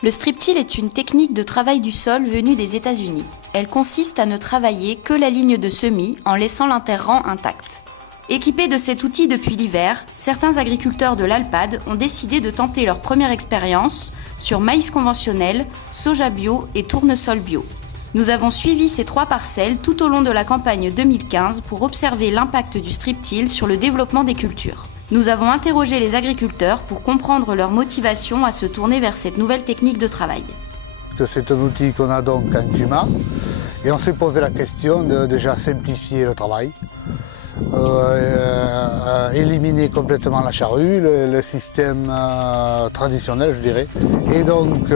Le strip-till est une technique de travail du sol venue des États-Unis. Elle consiste à ne travailler que la ligne de semis en laissant l'interrang intact. Équipés de cet outil depuis l'hiver, certains agriculteurs de l'Alpade ont décidé de tenter leur première expérience sur maïs conventionnel, soja bio et tournesol bio. Nous avons suivi ces 3 parcelles tout au long de la campagne 2015 pour observer l'impact du strip-till sur le développement des cultures. Nous avons interrogé les agriculteurs pour comprendre leur motivation à se tourner vers cette nouvelle technique de travail. C'est un outil qu'on a donc en climat et on s'est posé la question de déjà simplifier le travail, éliminer complètement la charrue, le système traditionnel je dirais, et donc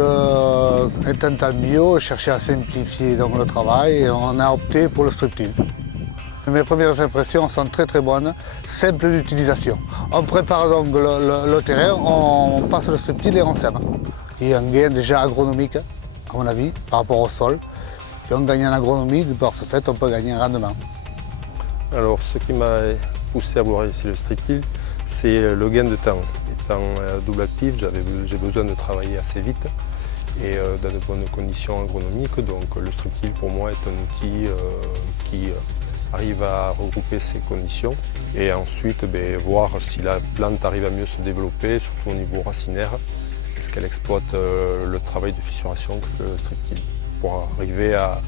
étant bio, chercher à simplifier donc, le travail et on a opté pour le strip-till. Mes premières impressions sont très très bonnes, simples d'utilisation. On prépare donc le terrain, on passe le strip-till et on sème. Il y a un gain déjà agronomique, à mon avis, par rapport au sol. Si on gagne en agronomie, par ce fait, on peut gagner en rendement. Alors, ce qui m'a poussé à vouloir ici le strip-till, c'est le gain de temps. Étant double actif, j'ai besoin de travailler assez vite et dans de bonnes conditions agronomiques. Donc, le strip-till pour moi est un outil qui arrive à regrouper ces conditions et ensuite voir si la plante arrive à mieux se développer, surtout au niveau racinaire. Est-ce qu'elle exploite le travail de fissuration que fait le strip-till pour arriver à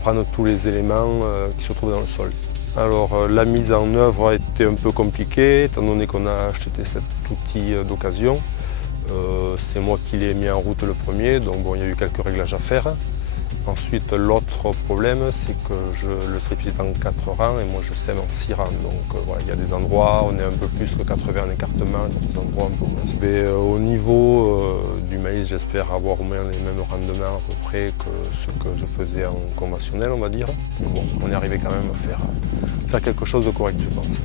prendre tous les éléments qui se trouvent dans le sol. Alors la mise en œuvre a été un peu compliquée étant donné qu'on a acheté cet outil d'occasion. C'est moi qui l'ai mis en route le premier, donc bon, il y a eu quelques réglages à faire. Ensuite, l'autre problème, c'est que le strip-till est en 4 rangs et moi je sème en 6 rangs. Donc voilà, il y a des endroits où on est un peu plus que 80 en écartement, d'autres endroits un peu moins. Mais, au niveau du maïs, j'espère avoir au moins les mêmes rendements à peu près que ce que je faisais en conventionnel, on va dire. Mais bon, on est arrivé quand même à faire quelque chose de correct, je pense.